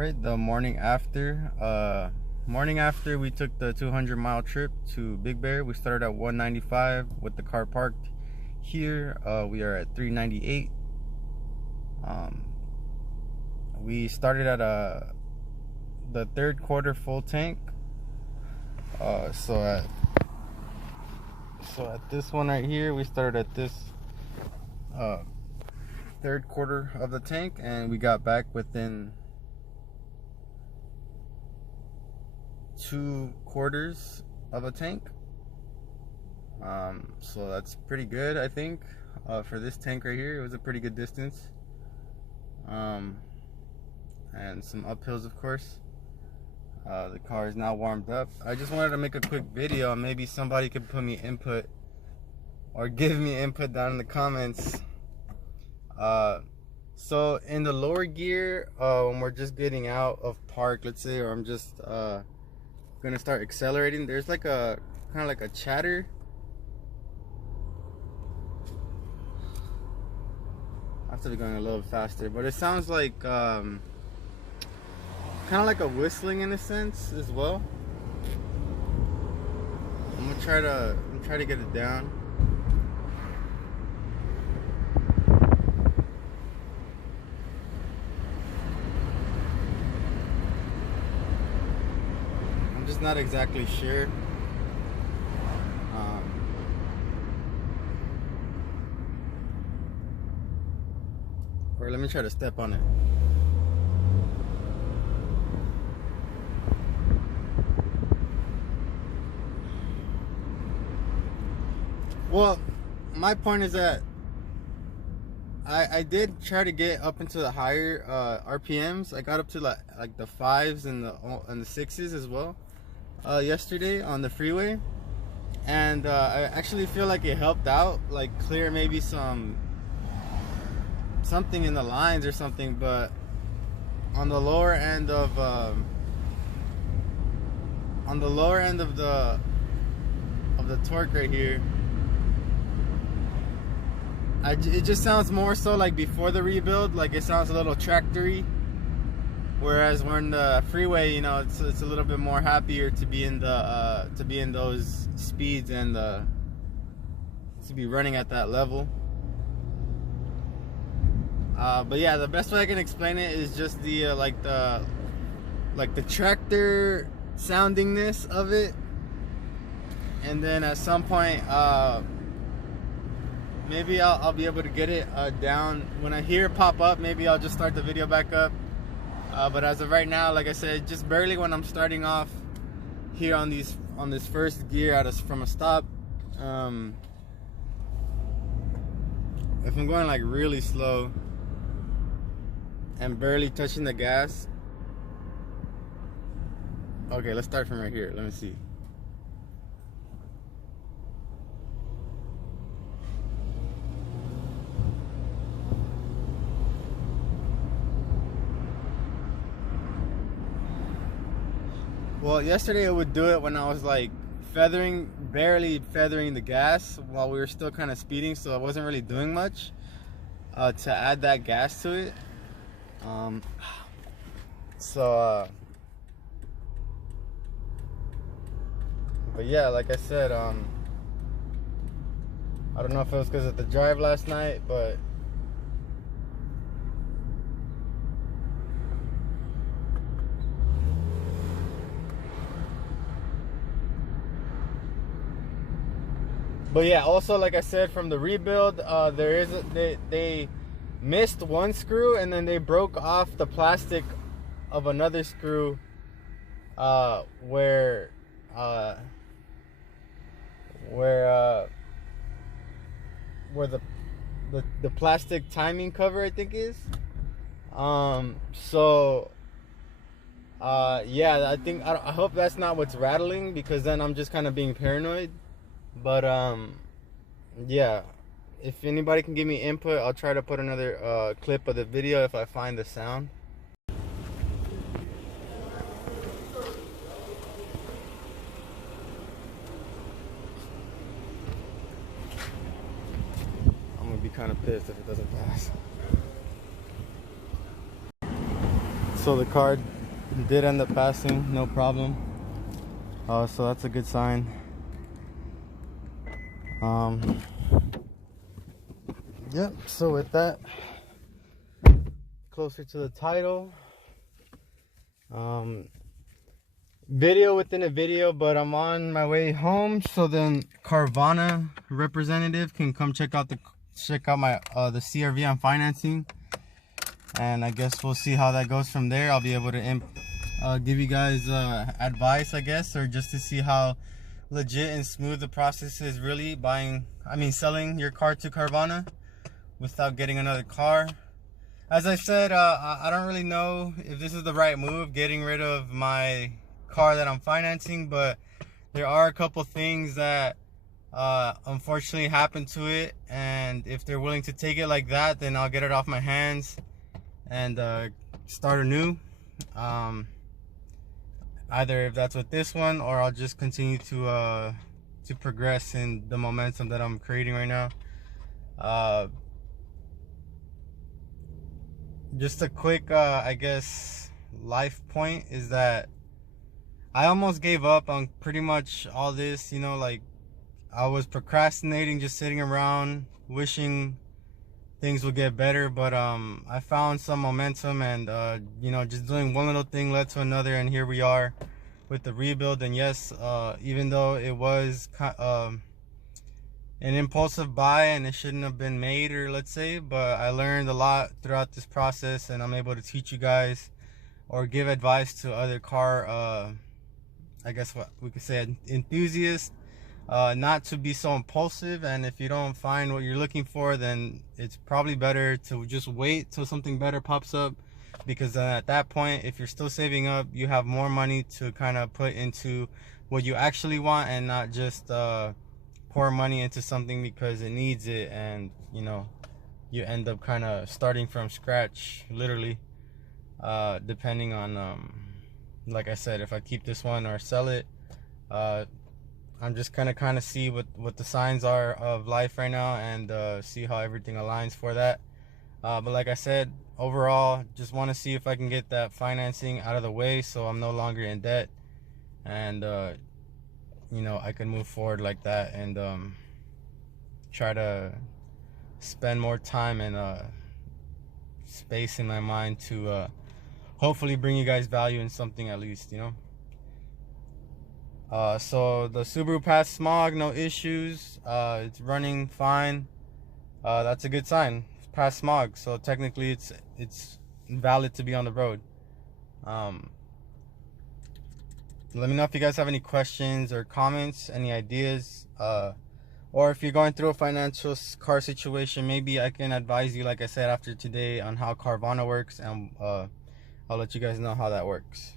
Alright, the morning after. Morning after we took the 200-mile trip to Big Bear. We started at 195 with the car parked here. We are at 398. We started at the third quarter full tank. So at this one right here, we started at this third quarter of the tank, and we got back within 2/4 of a tank. So that's pretty good, I think, for this tank right here. It was a pretty good distance, and some uphills, of course. The car is now warmed up. I just wanted to make a quick video, and maybe somebody could put me input or give me input down in the comments. So in the lower gear, when we're just getting out of park, let's say, or I'm just gonna start accelerating, there's like a kind of like a chatter. I have to be going a little faster, but it sounds like kind of like a whistling in a sense as well. I'm gonna try to get it down. I'm just not exactly sure. Or let me try to step on it. Well, my point is that I did try to get up into the higher RPMs. I got up to like the 5s and the 6s as well yesterday on the freeway, and I actually feel like it helped out, like clear maybe something in the lines or something. But on the lower end of the torque right here, it just sounds more so like before the rebuild, like it sounds a little tractory. Whereas we're in the freeway, you know, it's a little bit more happier to be in those speeds and to be running at that level. But yeah, the best way I can explain it is just the like the tractor soundingness of it. And then at some point, maybe I'll be able to get it down. When I hear it pop up, maybe I'll just start the video back up. But as of right now, like I said, just barely when I'm starting off here on this first gear from a stop. If I'm going like really slow and barely touching the gas. Okay, let's start from right here. Let me see. Well, yesterday it would do it when I was like barely feathering the gas while we were still kind of speeding, so I wasn't really doing much to add that gas to it. But yeah, like I said, I don't know if it was because of the drive last night, but yeah, also like I said, from the rebuild, they missed one screw, and then they broke off the plastic of another screw where the plastic timing cover, I think, is. Yeah, I hope that's not what's rattling, because then I'm just kind of being paranoid. But yeah, if anybody can give me input, I'll try to put another clip of the video if I find the sound. I'm gonna be kind of pissed if it doesn't pass. So the car did end up passing, no problem. So that's a good sign. Yep, so with that, closer to the title. Video within a video, but I'm on my way home, so then Carvana representative can come check out my the CRV I'm financing, and I guess we'll see how that goes from there. I'll be able to give you guys advice, I guess, or just to see how legit and smooth the process is really selling your car to Carvana without getting another car. As I said, I don't really know if this is the right move, getting rid of my car that I'm financing, but there are a couple things that unfortunately happened to it, and if they're willing to take it like that, then I'll get it off my hands and start anew. Either if that's with this one, or I'll just continue to progress in the momentum that I'm creating right now. Just a quick I guess life point is that I almost gave up on pretty much all this, you know, like I was procrastinating, just sitting around wishing things would get better, but I found some momentum, and you know, just doing one little thing led to another, and here we are with the rebuild. And yes, even though it was an impulsive buy and it shouldn't have been made, or let's say, but I learned a lot throughout this process, and I'm able to teach you guys or give advice to other car I guess what we could say enthusiasts, not to be so impulsive. And if you don't find what you're looking for, then it's probably better to just wait till something better pops up, because at that point, if you're still saving up, you have more money to kind of put into what you actually want, and not just pour money into something because it needs it, and you know, you end up kind of starting from scratch, literally, depending on like I said, if I keep this one or sell it. I'm just gonna kind of see what the signs are of life right now, and see how everything aligns for that. But like I said, overall, just want to see if I can get that financing out of the way, so I'm no longer in debt, and you know, I can move forward like that, and try to spend more time and space in my mind to hopefully bring you guys value in something, at least, you know. So the Subaru passed Smog, no issues. It's running fine. That's a good sign. It's passed Smog, so technically it's valid to be on the road. Let me know if you guys have any questions or comments, any ideas, or if you're going through a financial car situation, maybe I can advise you, like I said, after today, on how Carvana works, and I'll let you guys know how that works.